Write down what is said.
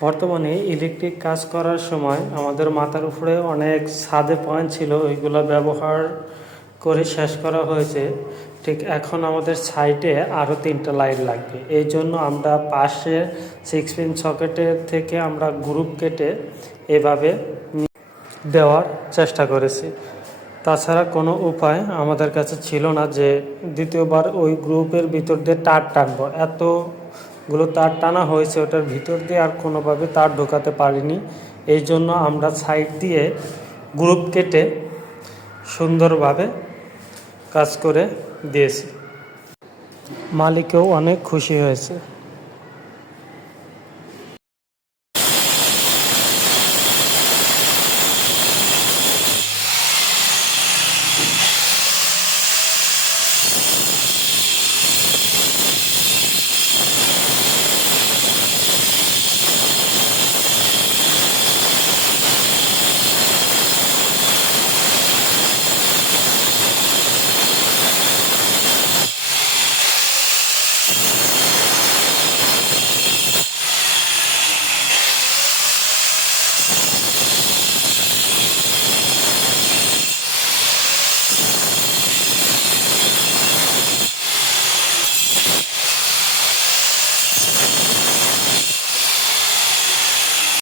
বর্তমানে ইলেকট্রিক কাজ করার সময় আমাদের মাথার উপরে অনেক ছাদে পয়েন্ট ছিল, ওইগুলো ব্যবহার করে শেষ করা হয়েছে। ঠিক এখন আমাদের সাইডে আরও 3টা লাইট লাগবে। এই জন্য আমরা পাশে 6 পিন সকেটের থেকে আমরা গ্রুপ কেটে এভাবে দেওয়ার চেষ্টা করেছি। তাছাড়া কোনো উপায় আমাদের কাছে ছিল না যে দ্বিতীয়বার ওই গ্রুপের ভিতর দিয়ে তার টানবো। এতগুলো তার টানা হয়েছে, ওটার ভিতর দিয়ে আর কোনোভাবে তার ঢোকাতে পারিনি। এই জন্য আমরা সাইড দিয়ে গ্রুপ কেটে সুন্দরভাবে কাজ করে দিয়েছি। মালিকও অনেক খুশি হয়েছে।